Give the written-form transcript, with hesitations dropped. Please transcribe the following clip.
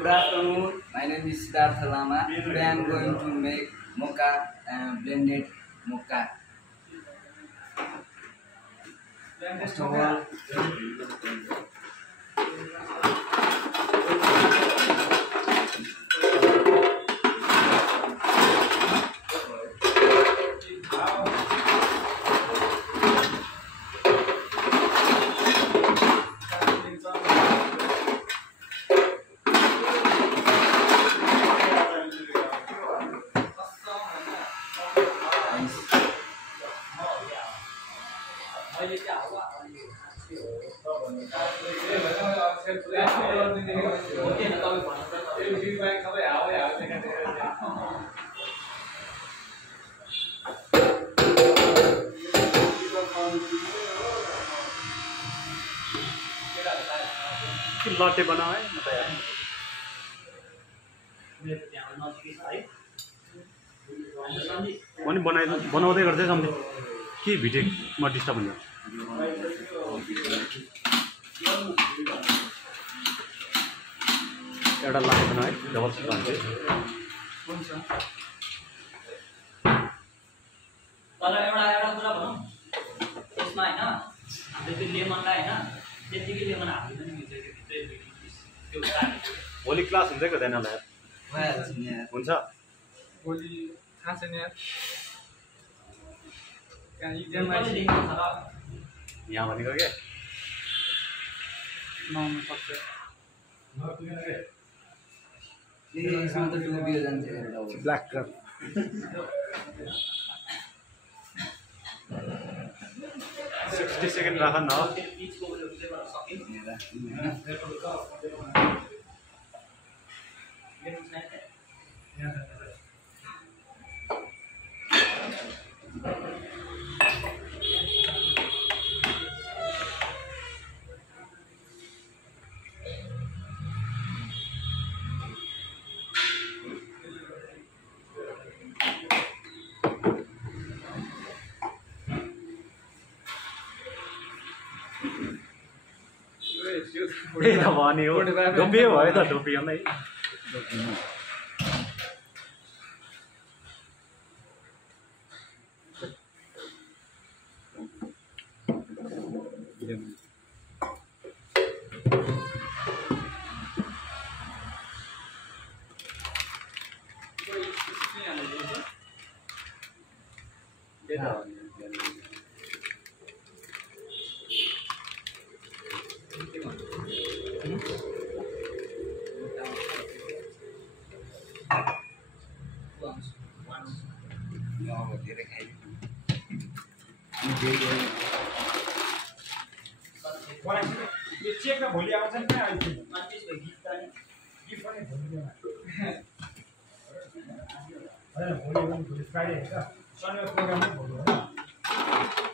Good afternoon. My name is Siddhartha Lama. Today I am going to make mocha and blended mocha. First of all, लाटे बनाओ है पनि बनाउँदै गर्दै सम्झे के भिडियोमा डिस्टर्ब हुन्छ एउटा लाटे बनाओ है डबल सिट भन्छ तर एउटा कुरा भनौँ यसमा हैन हामीले त्यो लेमनलाई हैन त्यतिकै लेमन हाल्नु पनि मिल्छ त्यो भोलि क्लास हुन्छ कि हुँदैन होला हुन्छ भोलि थाहा छैन यार यहाँ भनेको के नआउनु सक्छ यसमा त डुबियो जान्छ ब्ल्याक कलर 60 सेकेन्ड राख न भने हो डोपियो भयो त डोपियो नै यो चेक भोलि आउँछ नि अहिले मान्छे गीत पनि भोलि होइन भोलि फ्राइडे होइन शनिबार प्रोग्राम भोलि होइन